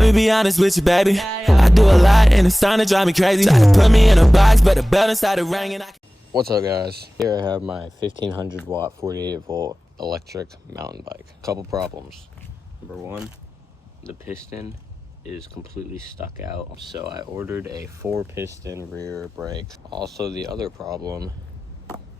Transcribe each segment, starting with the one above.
Let me be honest with you, baby. I do a lot and it's starting to drive me crazy. Try to put me in a box, but the bell started ringing. What's up, guys? Here I have my 1500 watt 48 volt electric mountain bike. Couple problems. Number one, the piston is completely stuck out, so I ordered a 4-piston rear brake. Also, the other problem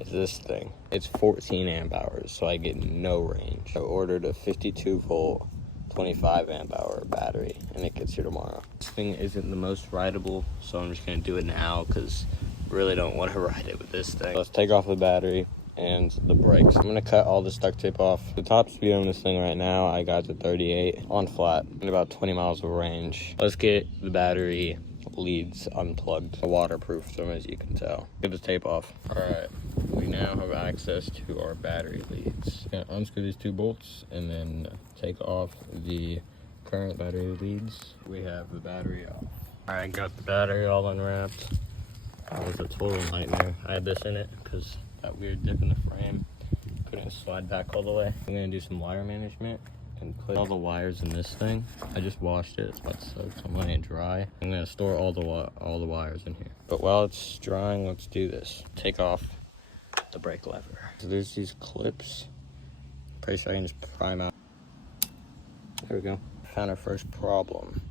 is this thing. It's 14 amp hours, so I get no range. I ordered a 52 volt 25 amp hour battery, and it gets here tomorrow. This thing isn't the most rideable, so I'm just gonna do it now because I really don't want to ride it with this thing. Let's take off the battery and the brakes. I'm gonna cut all this duct tape off. The top speed on this thing right now, I got to 38 on flat and about 20 miles of range. Let's get the battery leads unplugged. Waterproof them, as you can tell. Get the tape off. All right, we now have access to our battery leads. Gonna unscrew these 2 bolts and then take off the current battery leads. We have the battery off. All right, got the battery all unwrapped. That was a total nightmare. I had this in it because that weird dip in the frame couldn't slide back all the way. I'm gonna do some wire management and put all the wires in this thing. I just washed it, it's about soaked, so I'm letting it dry. I'm gonna store all the wires in here. But while it's drying, let's do this. Take off the brake lever. So there's these clips. Pretty sure I can just prime out. There we go. Found our first problem.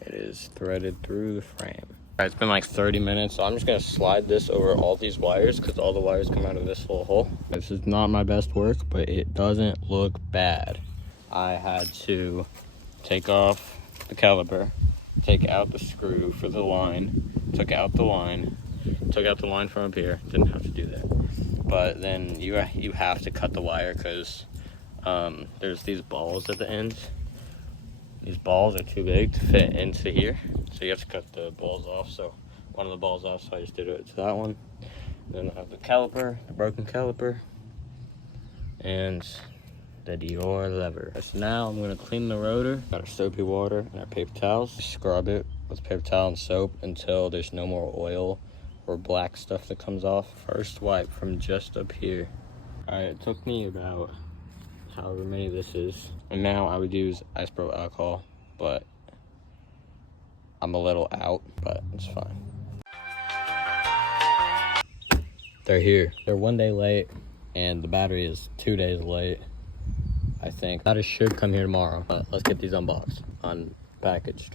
It is threaded through the frame. Alright, it's been like 30 minutes, so I'm just gonna slide this over all these wires because all the wires come out of this little hole. This is not my best work, but it doesn't look bad. I had to take off the caliper, take out the screw for the line, took out the line from up here. Didn't have to do that. But then you have to cut the wire because there's these balls at the end. These balls are too big to fit into here, so you have to cut the balls off. So one of the balls off, so I just did it to that one. Then I have the caliper, the broken caliper, and the Dior lever. So now I'm gonna clean the rotor. Got our soapy water and our paper towels. Scrub it with paper towel and soap until there's no more oil or black stuff that comes off. First wipe from just up here. All right, it took me about however many this is. And now I would use isopropyl alcohol, but I'm a little out, but it's fine. They're here. They're 1 day late, and the battery is 2 days late, I think. Battery should come here tomorrow, but let's get these unboxed, unpackaged.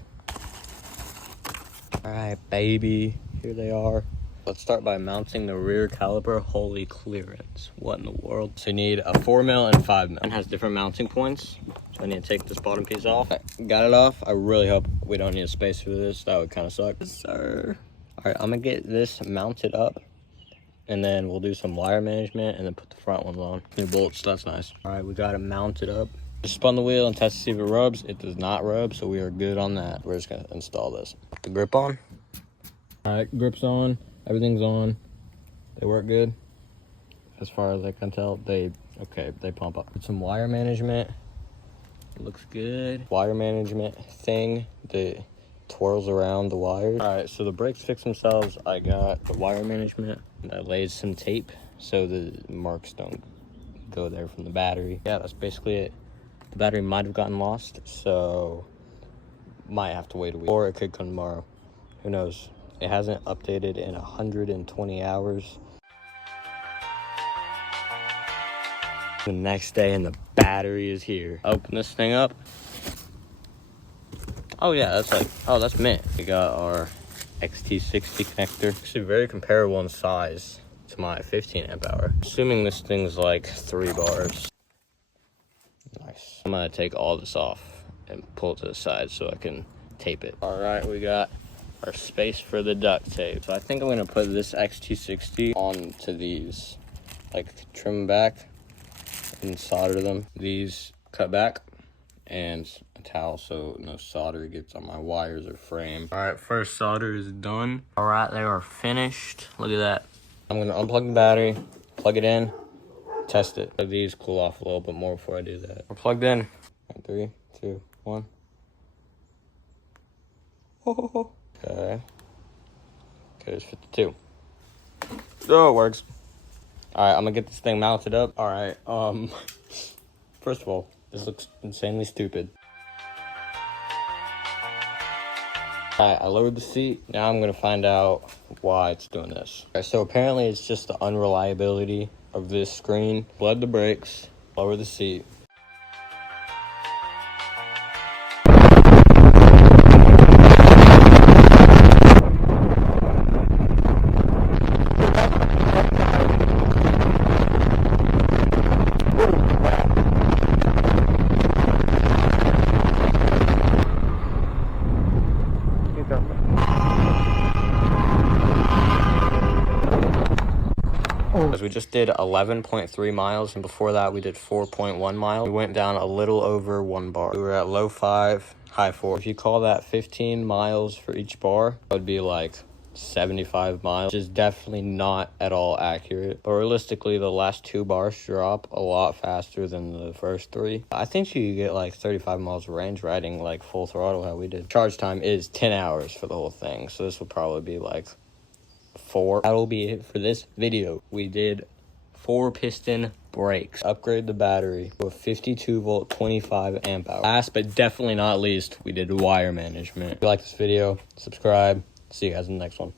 All right, baby, here they are. Let's start by mounting the rear caliper. Holy clearance. What in the world? So you need a 4mm and 5mm. It has different mounting points. So I need to take this bottom piece off. Got it off. I really hope we don't need a space for this. That would kind of suck. Yes, sir. All right, I'm gonna get this mounted up and then we'll do some wire management and then put the front ones on. New bolts, that's nice. All right, we got it mounted up. Just spun the wheel and test to see if it rubs. It does not rub, so we are good on that. We're just gonna install this. Put the grip on. All right, grip's on. Everything's on. They work good. As far as I can tell, they pump up. Put some wire management. Looks good. Wire management thing that twirls around the wires. All right, so the brakes fix themselves. I got the wire management. And I laid some tape so the marks don't go there from the battery. Yeah, that's basically it. The battery might have gotten lost, so might have to wait a week. Or it could come tomorrow. Who knows? It hasn't updated in 120 hours. The next day and the battery is here. Open this thing up. Oh yeah, that's mint. We got our XT60 connector. Actually very comparable in size to my 15 amp hour. Assuming this thing's like 3 bars. Nice. I'm gonna take all this off and pull it to the side so I can tape it. All right, we got our space for the duct tape. So I think I'm gonna put this XT60 onto these, like trim back and solder them. These cut back and a towel so no solder gets on my wires or frame. All right, first solder is done. All right, they are finished. Look at that. I'm gonna unplug the battery, plug it in, test it. Let these cool off a little bit more before I do that. We're plugged in. 3, 2, 1. Okay, there's 52. Oh, it works. All right, I'm gonna get this thing mounted up. All right, first of all, this looks insanely stupid. Alright, I lowered the seat. Now I'm gonna find out why it's doing this. Okay, so apparently it's just the unreliability of this screen. Flood the brakes, lower the seat. We just did 11.3 miles, and before that we did 4.1 miles. We went down a little over 1 bar. We were at low 5, high 4. If you call that 15 miles for each bar, that would be like 75 miles, which is definitely not at all accurate. But realistically, the last 2 bars drop a lot faster than the first 3. I think you could get like 35 miles of range riding like full throttle how we did. Charge time is 10 hours for the whole thing, so this will probably be like 4. That'll be it for this video. We did 4 piston brakes, upgrade the battery to a 52 volt 25 amp hour. Last but definitely not least, we did wire management. If you like this video, subscribe. See you guys in the next one.